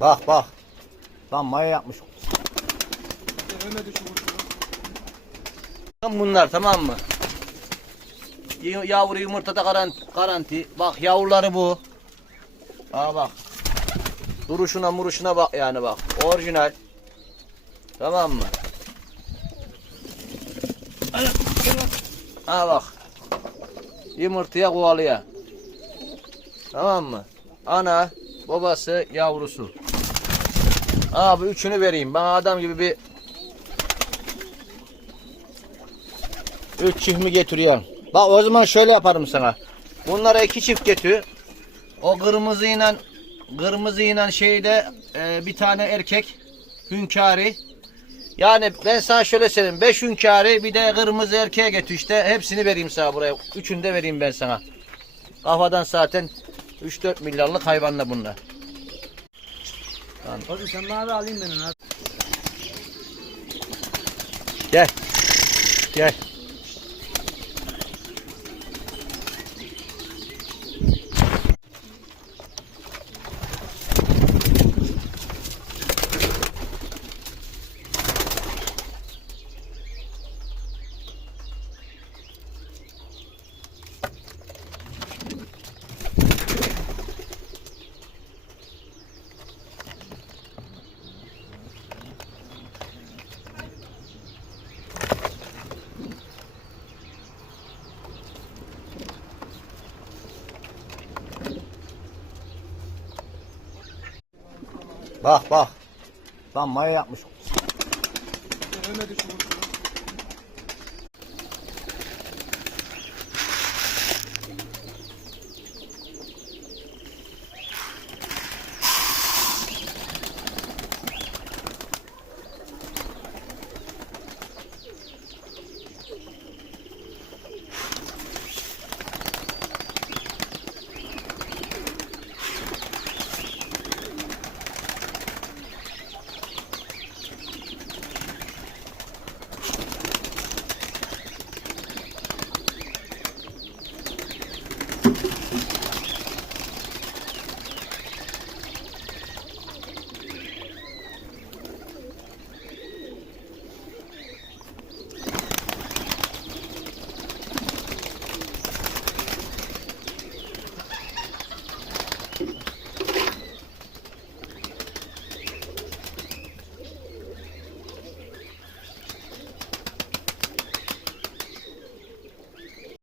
Bak bak. Lan maya yapmış. Bakın Bunlar tamam mı? Yavru yumurtada garanti, garanti. Bak yavruları bu. Aa bak. Duruşuna muruşuna bak yani bak. Orijinal. Tamam mı? Ha bak. Yumurtaya kovalıya. Tamam mı? Ana, babası, yavrusu. Abi üçünü vereyim. Bana adam gibi bir üç çift mi getiriyorsun? Bak o zaman şöyle yaparım sana. Bunlara iki çift getir. O kırmızıyla kırmızıyla şeyde e, bir tane erkek hünkâri. Yani ben sana şöyle söyleyeyim. Beş hünkâri bir de kırmızı erkeğe getir işte. Hepsini vereyim sana buraya. Üçünü de vereyim ben sana. Kafadan zaten 3-4 milyarlık hayvanla bunlar. Hadi sen bana da alayım beni. Gel. Gel. Bak bak. Lan maya yapmış. Ölmedi şu.